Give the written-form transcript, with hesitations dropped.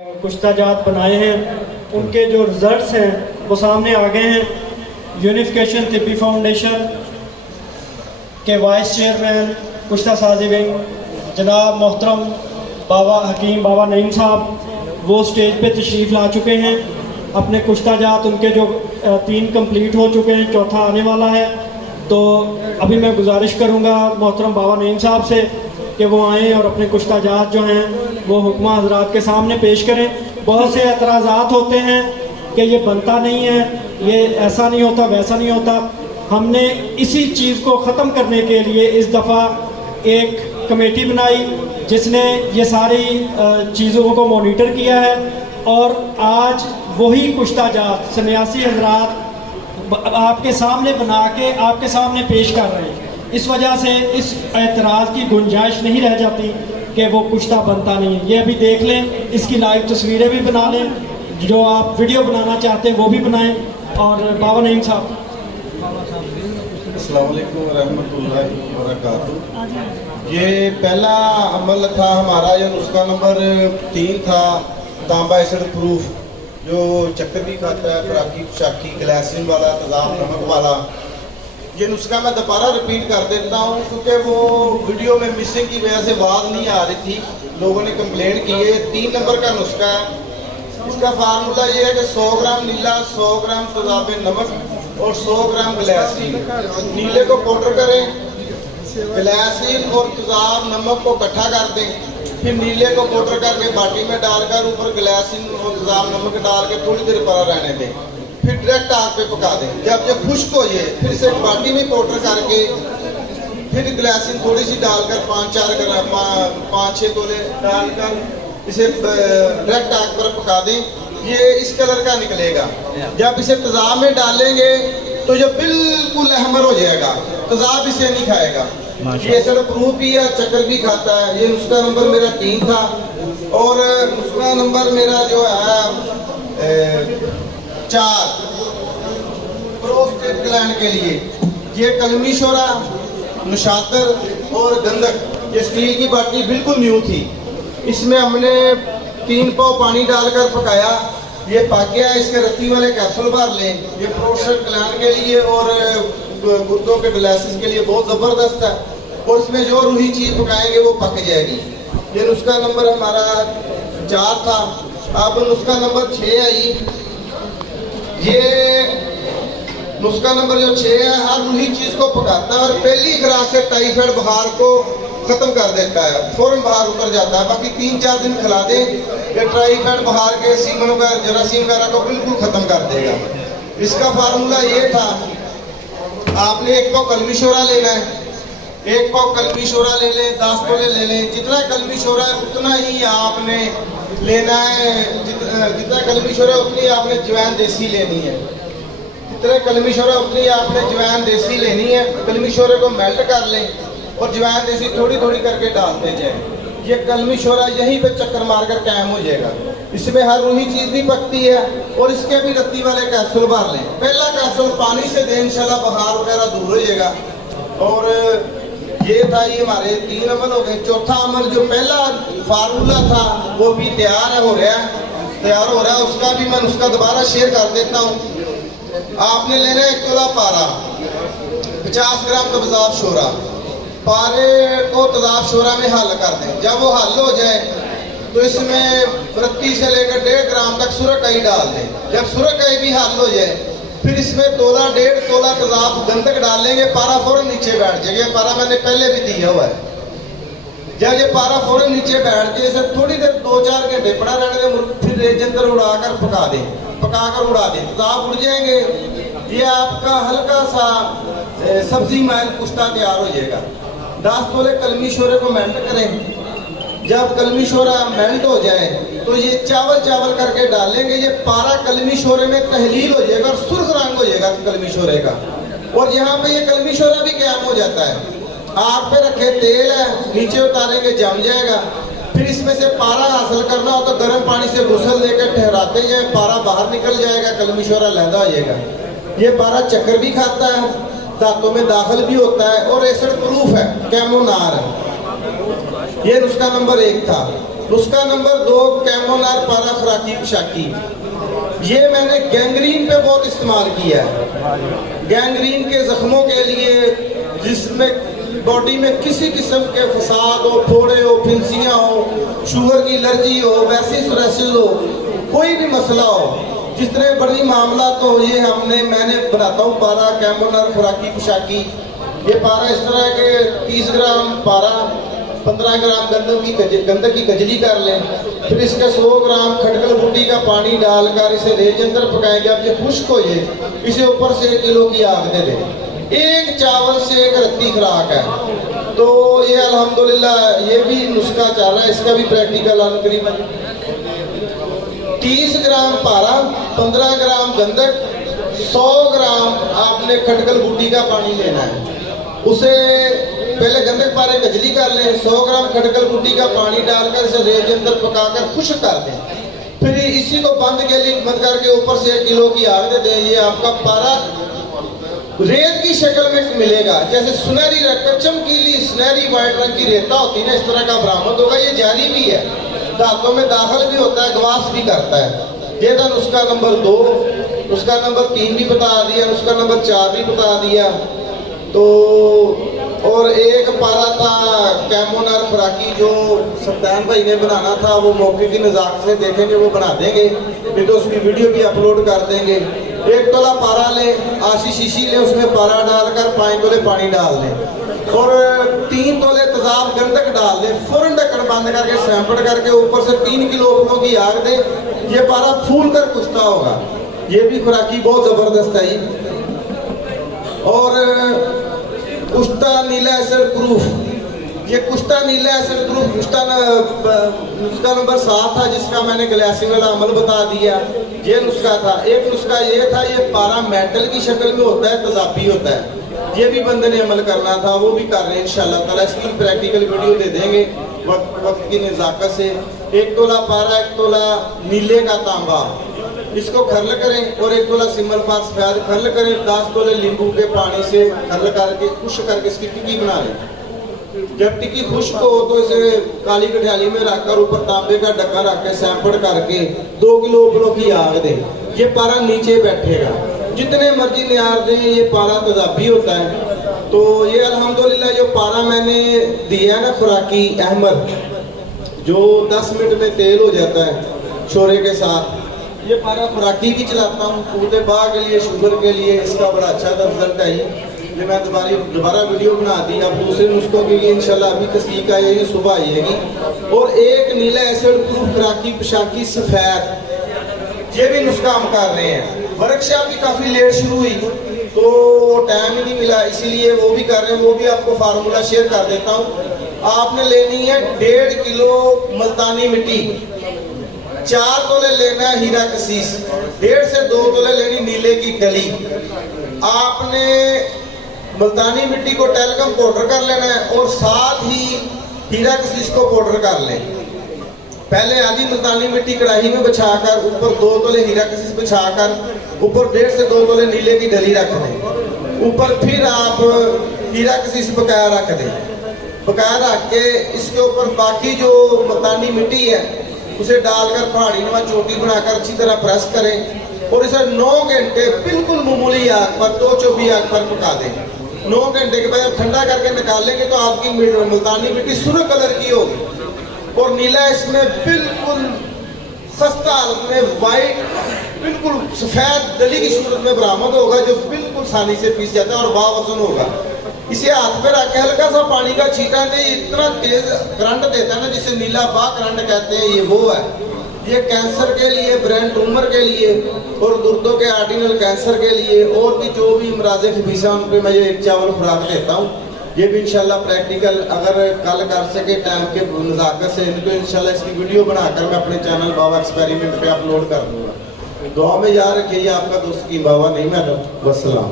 कुश्ताजात बनाए हैं, उनके जो रिज़ल्ट्स हैं वो सामने आ गए हैं। यूनिफिकेशन तिब्बी फाउंडेशन के वाइस चेयरमैन कुश्ता साजी विंग जनाब मोहतरम बाबा हकीम बाबा नईम साहब वो स्टेज पे तशरीफ़ ला चुके हैं। अपने कुश्ताजात उनके जो 3 कंप्लीट हो चुके हैं, चौथा आने वाला है। तो अभी मैं गुजारिश करूँगा मोहतरम बाबा नईम साहब से कि वो आएँ और अपने कुश्ताजात जो हैं वो हुक्मा हज़रात के सामने पेश करें। बहुत से एतराज़ात होते हैं कि ये बनता नहीं है, ये ऐसा नहीं होता, वैसा नहीं होता। हमने इसी चीज़ को ख़त्म करने के लिए इस दफ़ा एक कमेटी बनाई जिसने ये सारी चीज़ों को मॉनिटर किया है और आज वही कुश्ताजात सन्यासी हज़रात आपके सामने बना के आपके सामने पेश कर रहे हैं। इस वजह से इस एतराज़ की गुंजाइश नहीं रह जाती कि वो कुश्ता बनता नहीं है। ये अभी देख लें, इसकी लाइव तस्वीरें भी बना लें, जो आप वीडियो बनाना चाहते हैं वो भी बनाएं। और बाबा नईम साहब, अस्सलाम वालेकुम रहमतुल्लाहि व बरकातुहू। ये पहला अमल था हमारा, जो नुस्खा नंबर 3 था, तांबा एसिड प्रूफ, जो चक्कर भी खाता है, खुराकी शाकी ग्लाइसिन वाला, तेजाब नमक वाला। ये नुस्खा मैं दोबारा रिपीट कर देता हूँ क्योंकि वो वीडियो में मिसिंग की वजह से आवाज़ नहीं आ रही थी, लोगों ने कंप्लेंट की है। 3 नंबर का नुस्खा है। इसका फार्मूला ये है कि 100 ग्राम नीला, 100 ग्राम तेजाब नमक और 100 ग्राम ग्लाइसिन। नीले को पाउडर करें, ग्लाइसिन और तेजाब नमक को इकट्ठा कर दें, फिर नीले को पाउडर करके बाटी में डालकर ऊपर ग्लाइसिन और तेजाब नमक डाल के थोड़ी देर पड़ा रहने दें, फिर डायरेक्ट आग पे पका दें। जब ये खुश्क हो जाए फिर से बाटी में पाउडर करके फिर ग्लाइसिन थोड़ी सी डालकर 5-4 ग्राम 5-6 तोले डालकर इसे डायरेक्ट आग पर पका दें। ये इस कलर का निकलेगा। जब इसे तेजाब में डालेंगे तो ये बिल्कुल अहमर हो जाएगा, तेजाब इसे नहीं खाएगा। ये सर प्रूफ भी है, चक्कर भी खाता है। ये नुस्खा नंबर मेरा 3 था और नुस्खा नंबर मेरा जो है 4 प्रोस्टेट ग्लैंड के लिए। ये कलमी शोरा, मुशातर और गंधक। ये स्टील की बाटी बिल्कुल न्यू थी, इसमें हमने 3 पाव पानी डालकर पकाया। ये पक गया। इसके रत्ती वाले कैप्सूल भर लें। ये प्रोस्टेट ग्लैंड के लिए और गुर्दों के डायलिसिस के लिए बहुत ज़बरदस्त है और इसमें जो रूही चीज़ पकाएंगे वो पक जाएगी। ये नुस्खा नंबर हमारा 4 था। अब नुस्खा नंबर 6 आई। ये नुस्खा नंबर जो 6 है, हर रूही चीज़ को पकाता है और पहली खुराक से टाइफाइड बुखार को ख़त्म कर देता है, फौरन बुखार उतर जाता है। बाकी 3-4 दिन खिला दें, ये टाइफाइड बुखार के सीमन वगैरह जरासीम वगैरह को बिल्कुल ख़त्म कर देगा। इसका फार्मूला ये था, आपने 1 पाव कलमी शोरा लेना है, 1 पाव कलमी शोरा ले लें, 10 तोले ले लें। जितना कलमी शोरा है उतना ही आपने लेना है। जितना कलमी शोरा है उतनी आपने जवैन देसी लेनी है। जितना कलमी शोरा उतनी आपने जवैन देसी लेनी है। कलमी शोरे को मेल्ट कर लें और जवैन देसी थोड़ी थोड़ी करके डालते जाएं। ये कलमी शोरा यहीं पे चक्कर मारकर कायम हो जाएगा। इसमें हर रूही चीज़ भी पकती है और इसके भी रत्ती वाले कैप्सूल भर लें। पहला कैप्सूल पानी से दें, इंशाल्लाह बुखार वगैरह दूर हो जाएगा। और ये था, ये हमारे 3 अमल हो गए। चौथा अमल जो पहला फार्मूला था वो भी तैयार हो रहा है। उसका भी मैं उसका दोबारा शेयर कर देता हूँ। आपने लेना है 1 तोला पारा, 50 ग्राम तेजाब शोरा। पारे को तेजाब शोरा में हल कर दें। जब वो हल हो जाए तो इसमें रत्ती से लेकर 1.5 ग्राम तक सुरकई डाल दें। जब सुरकई भी हल हो जाए फिर इसमें तोला 1.5 तोला तेजाब गंधक डालेंगे। पारा फौरन नीचे बैठ जाएगा। पारा मैंने पहले भी दिया हुआ है। जब ये पारा फौरन नीचे बैठ जाए, इसे थोड़ी देर 2-4 घंटे पड़ा रहने दें, फिर रेज अंदर उड़ाकर पका दें, पकाकर उड़ा दें। तेजाब उड़ जाएंगे। ये आपका हल्का सा सब्जी मैल कुश्ता तैयार हो जाएगा। 10 तोले कलमी शोरे को मेल्ट करें। जब कलमी शोरा मेल्ट हो जाए तो ये चावल करके डालेंगे। ये पारा कलमी शोरे में तहलील हो जाएगा और सुर्ख रंग हो जाएगा कलमी शोरे का। और यहाँ पे ये कलमी शोरा भी कायम हो जाता है। आग पे रखे तेल है, नीचे उतारेंगे, जम जाएगा। फिर इसमें से पारा हासिल करना हो तो गर्म पानी से गुसल देकर ठहराते जाए, पारा बाहर निकल जाएगा, कलमी शोरा लहदा हो जाएगा। ये पारा चक्कर भी खाता है, दांतों में दाखिल भी होता है और एसिड प्रूफ है, कैमोनार है। ये नुस्खा नंबर 1 था। नुस्खा नंबर 2 कैमोनार पारा खुराकी पोशाकी। ये मैंने गैंग्रीन पे बहुत इस्तेमाल किया है। गैंग्रीन के जख्मों के लिए, जिसमें बॉडी में किसी किस्म के फसाद हो, फोड़े हो, फिंसियाँ हो, शुगर की एलर्जी हो, वैसी सोरासिस हो, कोई भी मसला हो, जिस तरह बड़ी मामला तो ये मैंने बनाता हूँ पारा कैमोनार खुराकी पोशाकी। ये पारा इस तरह है कि 30 ग्राम पारा, 15 ग्राम गंधक की कजली कर लें, फिर इसका 100 ग्राम खटकल बूटी का पानी डालकर इसे रेत अंदर पकाएं। जब ये खुश्क हो जाए, इसे ऊपर से 1 किलो की आग दे दें। एक चावल से 1 रत्ती खुराक है। तो ये अल्हम्दुलिल्लाह ये भी नुस्खा चल रहा है, इसका भी प्रैक्टिकल तकरीबन 30 ग्राम पारा, 15 ग्राम गंधक, 100 ग्राम आपने खटकल बूटी का पानी लेना है। उसे पहले गंधक पारे कजली कर लें, 100 ग्राम खटकल बूटी का पानी डालकर इसे रेत के अंदर पकाकर खुश्क कर दें। फिर इसी को बंद के लिए बंद करके ऊपर से 1 किलो की आग दे दें। ये आपका पारा रेत की शक्ल में मिलेगा, जैसे सुनहरी रंग, चमकीली सुनहरी व्हाइट रंग की रेता होती है ना, इस तरह का बरामद होगा। ये जारी भी है, दांतों में दाखिल भी होता है, गवास भी करता है। ये था नुस्खा नंबर 2। नुस्खा नंबर 3 भी बता दिया, नुस्खा नंबर 4 भी बता दिया। तो और एक पारा था कैमोनार खुराकी जो सत्तान भाई ने बनाना था, वो मौके की नज़ाकत से देखेंगे, वो बना देंगे, नहीं तो उसकी वीडियो भी अपलोड कर देंगे। 1 तोला पारा लें, आशी शीशी लें, उसमें पारा डालकर 5 तोले पानी डाल दें और 3 तोले तेजाब गंधक डाल दें। फौरन ढक्कन बंद करके सैंपड़ करके ऊपर से 3 किलो उपलों की आग दें। ये पारा फूल कर कुश्ता होगा। ये भी खुराकी बहुत ज़बरदस्त है। और कुश्ता नीला एसिड प्रूफ, ये कुश्ता नीला एसिड प्रूफ नुस्खा नंबर 7 था, जिसका मैंने ग्लासिंग वाला अमल बता दिया। ये नुस्खा था। एक नुस्खा ये था, ये पारा मेटल की शक्ल में होता है, तेजाबी होता है। ये भी बंदे ने अमल करना था, वो भी कर रहे हैं इंशाल्लाह ताला। इसकी प्रैक्टिकल वीडियो दे देंगे वक्त की नज़ाकत से। 1 तोला पारा, 1 तोला नीले का तांबा, इसको खर्ल करें और 1 तोला सिमल फास्फाइड खर्ल करें। 10 तोले नींबू के पानी से खर्ल करके खुश्क करके इसकी टिक्की बना लें। जब टिक्की खुश्क हो तो इसे काली कठियाली में रखकर ऊपर तांबे का ढक्कन रख के सैंपड़ करके 2 किलो उपलों की आग दें। ये पारा नीचे बैठेगा, जितने मर्जी नियार दें, ये पारा तेजाबी होता है। तो ये अल्हम्दुलिल्लाह जो पारा मैंने दिया है ना खुराकी अहमद, जो 10 मिनट में तेल हो जाता है शोरे के साथ, ये पारा खुराकी भी चलाता हूँ कूदे बाह के लिए, शुगर के लिए। इसका बड़ा अच्छा रिजल्ट है। ये मैं दोबारा वीडियो बना दी। अब दूसरे नुस्खों के लिए इंशाल्लाह अभी तस्दीक आएगी, सुबह आएगी। और एक नीला एसिड प्रूफ खुराकी पोशाकी सफेद, ये भी नुस्खा हम कर रहे हैं। वर्कशॉप भी काफ़ी लेट शुरू हुई तो टाइम ही नहीं मिला, इसीलिए वो भी कर रहे हैं। वो भी आपको फार्मूला शेयर कर देता हूँ। आपने लेनी है 1.5 किलो मुल्तानी मिट्टी, 4 तोले लेना है हीरा कसीस, 1.5 से 2 तोले लेनी नीले की कली। आपने मुल्तानी मिट्टी को टेलकम पाउडर कर लेना है और साथ ही हीरा कसीस को पाउडर कर लें। पहले आधी मुल्तानी मिट्टी कढ़ाई में बिछाकर ऊपर 2 तोले हीरा कसीस बिछाकर ऊपर 1.5 से 2 तोले नीले की डली रख दें। ऊपर फिर आप हीरा कसीस बकाया रख दें। बकाया रख के इसके ऊपर बाकी जो मुल्तानी मिट्टी है उसे डालकर पहाड़ी नुमा चोटी बनाकर अच्छी तरह प्रेस करें और इसे 9 घंटे बिल्कुल मामूली आग पर, 224 आग पर पका दें। 9 घंटे के बाद ठंडा करके निकालेंगे तो आपकी मुल्तानी मिट्टी सुर्ख कलर की होगी और नीला इसमें बिल्कुल सस्ता हालत में वाइट, बिल्कुल सफेद दली की सूरत में बरामद होगा, जो बिल्कुल आसानी से पीस जाता है और बावजन होगा। इसे हाथ पे रख के हल्का सा पानी का छींटा दे, इतना तेज करंट देता है ना, जिसे नीला बाग करंट कहते हैं। ये वो है, ये कैंसर के लिए, ब्रेन ट्यूमर के लिए और गुर्दों के आर्टिनल कैंसर के लिए और भी जो भी अमराज़े खबीसा उन पे मैं ये 1 चावल खुराक देता हूँ। ये भी इंशाल्लाह प्रैक्टिकल अगर कल कर सके टाइम के नज़ाकत से, इनको इंशाल्लाह इसकी वीडियो बनाकर मैं अपने चैनल बाबा एक्सपेरिमेंट पे अपलोड कर दूँगा। दुआ में याद रखिए, आपका दोस्त की बाबा नहीं, मैं वस्सलाम।